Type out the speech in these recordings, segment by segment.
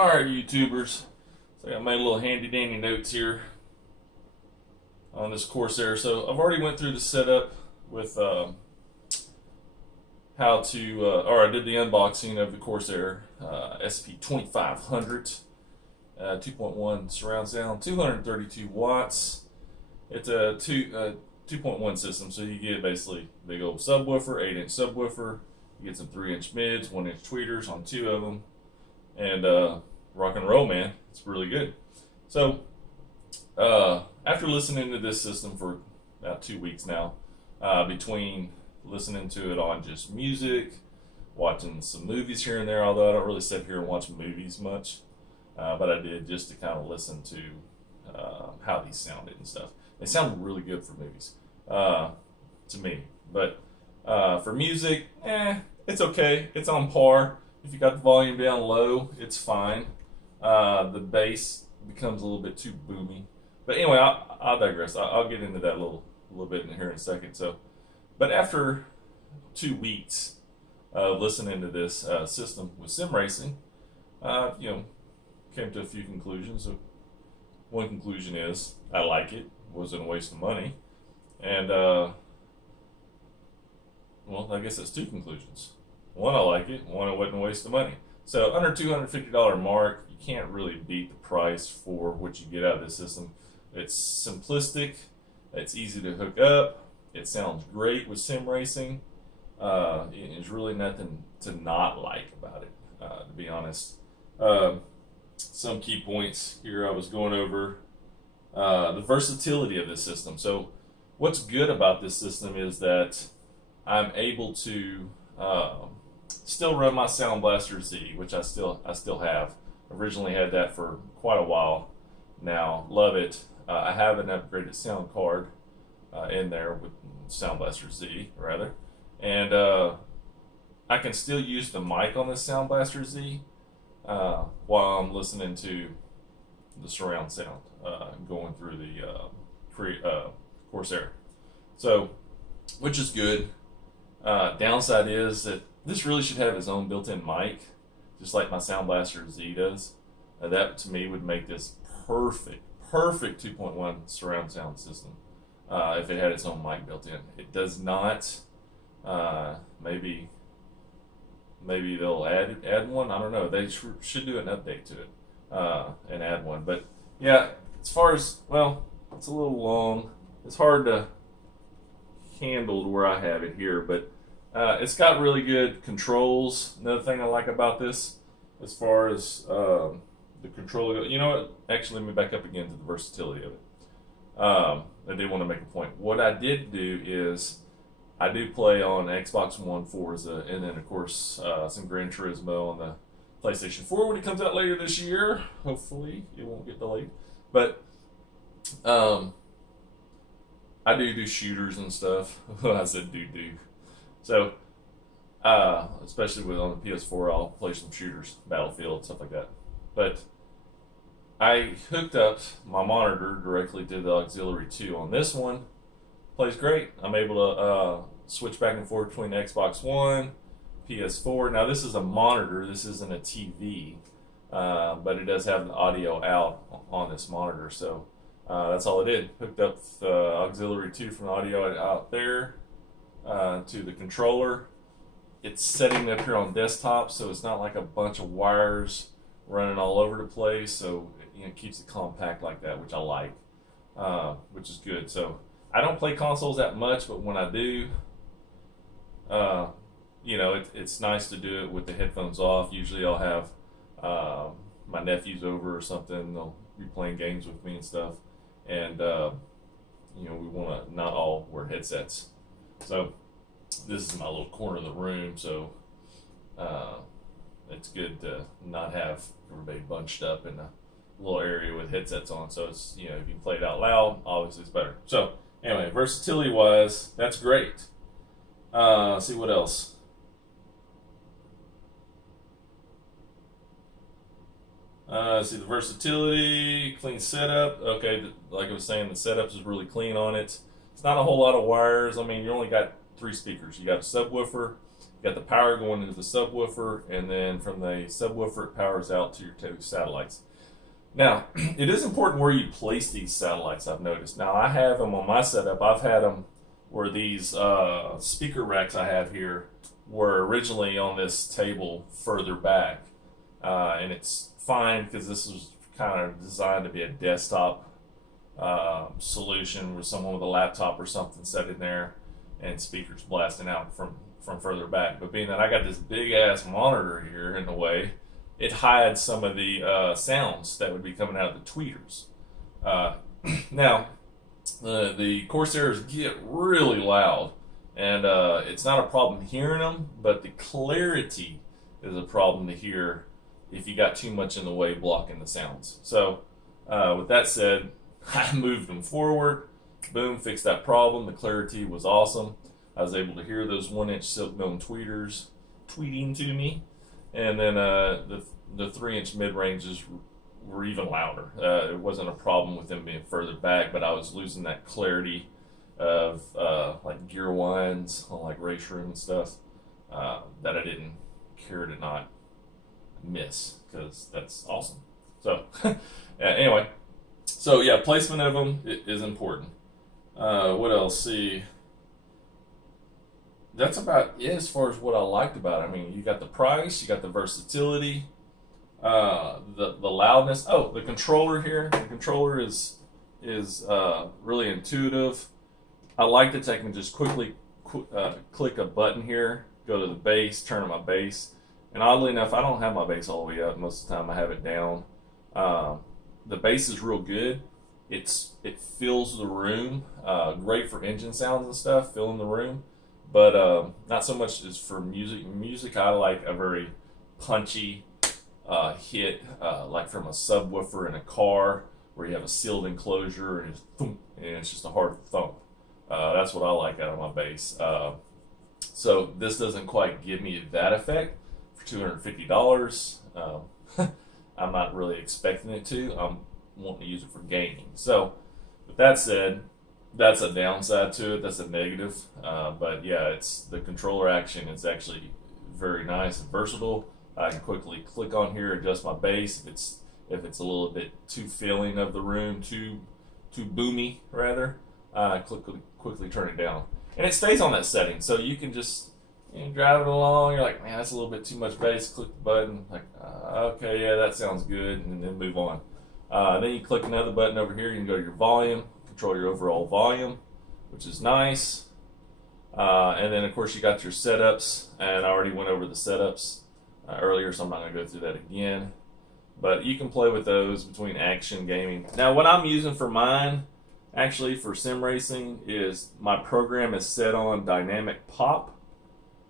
Alright, YouTubers. So I got my little handy dandy notes here on this Corsair. So I've already went through the setup with how to, or I did the unboxing of the Corsair SP2500 2.1 surround sound, 232 watts. It's a 2.1 system, so you get basically big old subwoofer, 8-inch subwoofer. You get some 3-inch mids, 1-inch tweeters on 2 of them, and rock and roll, man. It's really good. So after listening to this system for about 2 weeks now, between listening to it on just music, watching some movies here and there, although I don't really sit here and watch movies much, but I did just to kind of listen to how these sounded and stuff. They sound really good for movies, to me. But for music, it's okay. It's on par. If you got the volume down low, it's fine. The bass becomes a little bit too boomy. But anyway, I'll digress. I'll get into that a little bit in here in a second. So, but after 2 weeks of listening to this system with sim racing, came to a few conclusions. So one conclusion is I like it. Wasn't a waste of money. And well, I guess that's 2 conclusions. One, I like it. One, it wasn't a waste of money. So under $250 mark, you can't really beat the price for what you get out of this system. It's simplistic. It's easy to hook up. It sounds great with sim racing. There's really nothing to not like about it, to be honest. Some key points here I was going over. The versatility of this system. So what's good about this system is that I'm able to still run my Sound Blaster Z, which I still have. Originally had that for quite a while now. Love it. I have an upgraded sound card in there with Sound Blaster Z, rather. And I can still use the mic on this Sound Blaster Z while I'm listening to the surround sound going through the Corsair. So, which is good. Downside is that this really should have its own built-in mic, just like my Sound Blaster Z does. That to me would make this perfect 2.1 surround sound system if it had its own mic built in. It does not. Maybe they'll add one. I don't know. They should do an update to it and add one. But yeah, as far as, well, it's a little long. It's hard to handle to where I have it here, but it's got really good controls. Another thing I like about this, as far as the controller goes, you know what? Actually, let me back up again to the versatility of it. I did want to make a point. What I did do is I do play on Xbox One, Forza, and then of course some Gran Turismo on the PlayStation 4 when it comes out later this year. Hopefully it won't get delayed. But I do shooters and stuff. I said do. So especially on the PS4, I'll play some shooters, Battlefield, stuff like that. But I hooked up my monitor directly to the auxiliary 2 on this one. Plays great. I'm able to switch back and forth between Xbox One, PS4. Now this is a monitor. This isn't a TV, but it does have the audio out on this monitor. So that's all I did. Hooked up the auxiliary 2 from the audio out there to the controller. It's setting up here on desktop, so it's not like a bunch of wires running all over the place. So it keeps it compact like that, which I like, which is good. So I don't play consoles that much, but when I do, it's nice to do it with the headphones off. Usually I'll have my nephews over or something. They'll be playing games with me and stuff. And, we want to not all wear headsets. So this is my little corner of the room. So it's good to not have everybody bunched up in a little area with headsets on. So it's, if you can play it out loud, obviously it's better. So anyway, versatility wise, that's great. Let's see what else. See the versatility, clean setup. Okay, like I was saying, the setup is really clean on it. It's not a whole lot of wires. I mean, you only got three speakers. You got a subwoofer, you got the power going into the subwoofer, and then from the subwoofer it powers out to your two satellites. Now, it is important where you place these satellites, I've noticed. Now, I have them on my setup. I've had them where these speaker racks I have here were originally on this table further back. And it's fine because this was kind of designed to be a desktop solution with someone with a laptop or something set in there and speakers blasting out from further back. But being that I got this big ass monitor here in the way, it hides some of the sounds that would be coming out of the tweeters. Now, the Corsairs get really loud, and it's not a problem hearing them, but the clarity is a problem to hear if you got too much in the way blocking the sounds. So, with that said, I moved them forward, boom, fixed that problem. The clarity was awesome. I was able to hear those 1-inch silk dome tweeters tweeting to me. And then the 3-inch mid-ranges were even louder. It wasn't a problem with them being further back, but I was losing that clarity of like gear winds on like race room and stuff that I didn't care to not miss, because that's awesome. So anyway, so yeah, placement of them is important. What else? See, that's about it as far as what I liked about it. I mean, you got the price, you got the versatility, the loudness. Oh, the controller here. The controller is really intuitive. I like that I can just quickly click a button here, go to the bass, turn on my bass. And oddly enough, I don't have my bass all the way up. Most of the time I have it down. The bass is real good. It fills the room. Great for engine sounds and stuff, filling the room. But not so much as for music. Music, I like a very punchy hit, like from a subwoofer in a car where you have a sealed enclosure and it's thump, and it's just a hard thump. That's what I like out of my bass. So this doesn't quite give me that effect for $250. I'm not really expecting it to. I'm wanting to use it for gaming. So with that said, that's a downside to it. That's a negative. But yeah, it's the controller action is actually very nice and versatile. I can quickly click on here, adjust my bass if it's a little bit too filling of the room, too boomy rather. Quickly turn it down, and it stays on that setting. So you can just drive it along. You're like, man, that's a little bit too much bass. Click the button, like, okay, yeah, that sounds good, and then move on. Then you click another button over here. You can go to your volume, control your overall volume, which is nice. And then, of course, you got your setups, and I already went over the setups earlier, so I'm not going to go through that again. But you can play with those between action, gaming. Now, what I'm using for mine, actually, for sim racing, is my program is set on dynamic pop,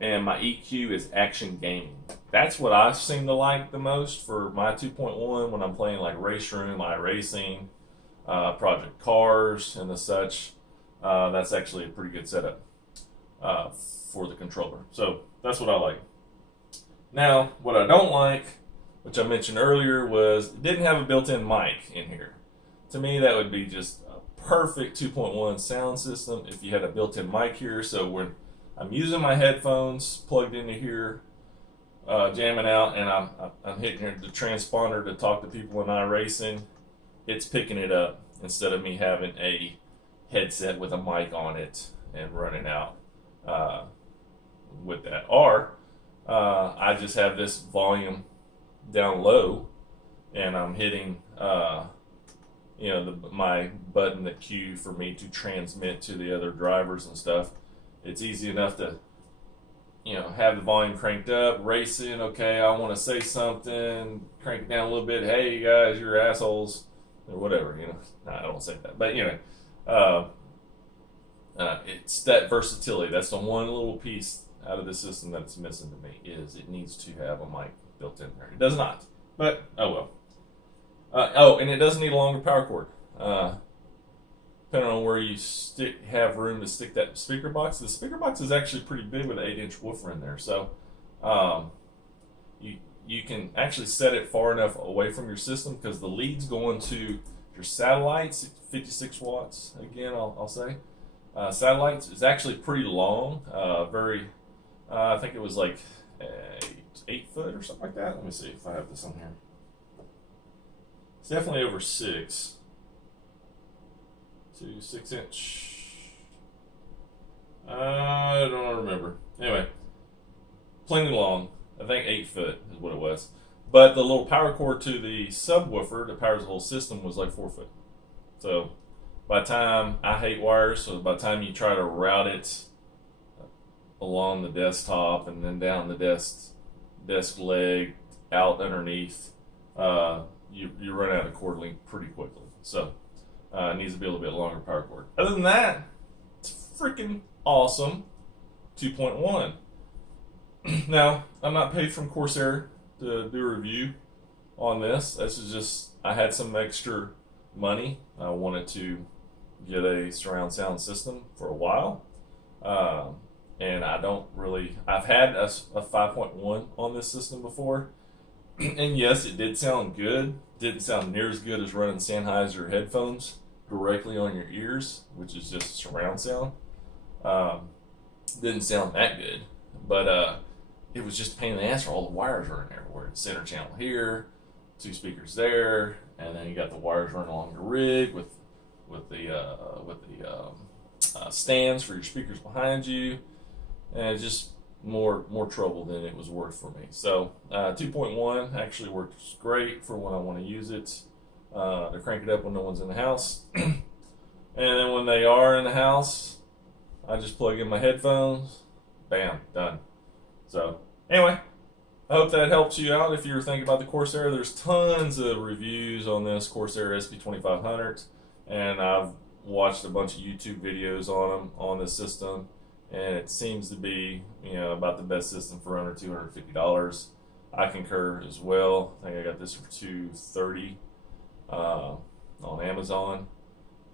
and my EQ is action gaming. That's what I seem to like the most for my 2.1 when I'm playing like Race Room, iRacing, Project Cars, and the such. That's actually a pretty good setup for the controller. So that's what I like. Now, what I don't like, which I mentioned earlier, was it didn't have a built-in mic in here. To me, that would be just a perfect 2.1 sound system if you had a built-in mic here. So when I'm using my headphones plugged into here, jamming out, and I'm hitting the transponder to talk to people in iRacing, it's picking it up instead of me having a headset with a mic on it and running out with that. Or I just have this volume down low, and I'm hitting my button that cue for me to transmit to the other drivers and stuff. It's easy enough to have the volume cranked up, racing. Okay, I want to say something, crank it down a little bit. Hey, you guys, you're assholes, or whatever. No, I don't say that, but it's that versatility. That's the one little piece out of the system that's missing to me, is it needs to have a mic built in there. It does not, but oh well. And it doesn't need a longer power cord. Depending on where you have room to stick that speaker box. The speaker box is actually pretty big with an 8-inch woofer in there, so you can actually set it far enough away from your system, because the leads going to your satellites, 56 watts again, I'll say, satellites. It's actually pretty long. I think it was like 8 foot or something like that. Let me see if I have this on here. It's definitely over 6 to 6 inch. I don't remember. Anyway, plenty long. I think 8 foot is what it was. But the little power cord to the subwoofer that powers the whole system was like 4 foot. So by the time, I hate wires, so by the time you try to route it along the desktop and then down the desk leg out underneath, you run out of cord length pretty quickly. So it needs to be a little bit longer power cord. Other than that, it's freaking awesome 2.1. Now, I'm not paid from Corsair to do a review on this. This is just, I had some extra money. I wanted to get a surround sound system for a while. And I've had a 5.1 on this system before. And yes, it did sound good. Didn't sound near as good as running Sennheiser headphones directly on your ears, which is just surround sound. Didn't sound that good. But it was just a pain in the ass for all the wires running everywhere. Center channel here, 2 speakers there, and then you got the wires running along the rig with the stands for your speakers behind you, and just more trouble than it was worth for me. So 2.1 actually works great for when I want to use it. To crank it up when no one's in the house, and then when they are in the house, I just plug in my headphones. Bam, done. So anyway, I hope that helps you out if you're thinking about the Corsair. There's tons of reviews on this Corsair SP2500, and I've watched a bunch of YouTube videos on them, on this system, and it seems to be, about the best system for under $250. I concur as well. I think I got this for $230 on Amazon.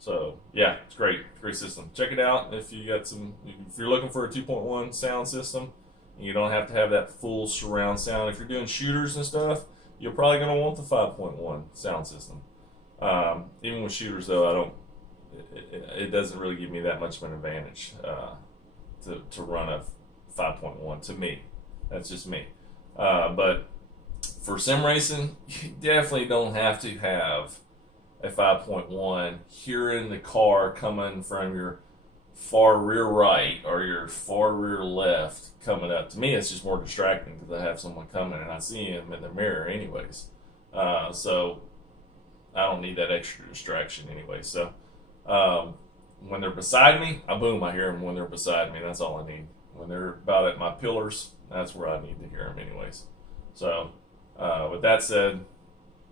So yeah, it's great. Great system. Check it out if you're looking for a 2.1 sound system. You don't have to have that full surround sound. If you're doing shooters and stuff, you're probably going to want the 5.1 sound system. Even with shooters, though, it doesn't really give me that much of an advantage to run a 5.1 to me. That's just me. But for sim racing, you definitely don't have to have a 5.1 here in the car coming from your far rear right or your far rear left coming up. To me, it's just more distracting because I have someone coming and I see him in the mirror anyways. So I don't need that extra distraction anyway. So when they're beside me, I hear them when they're beside me. That's all I need. When they're about at my pillars, that's where I need to hear them anyways. So with that said,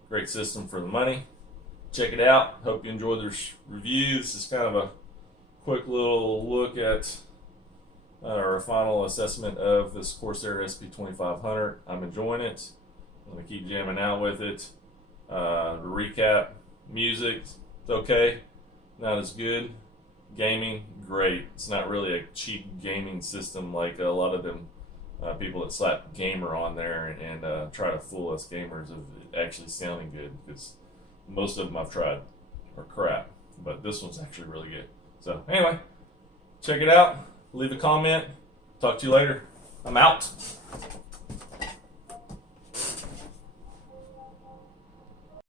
great system for the money. Check it out. Hope you enjoyed this review. This is kind of a quick little look at our final assessment of this Corsair SP2500. I'm enjoying it. I'm going to keep jamming out with it. To recap, music, it's okay. Not as good. Gaming, great. It's not really a cheap gaming system like a lot of them people that slap gamer on there and try to fool us gamers of it actually sounding good, because most of them I've tried are crap, but this one's actually really good. So anyway, check it out. Leave a comment. Talk to you later. I'm out.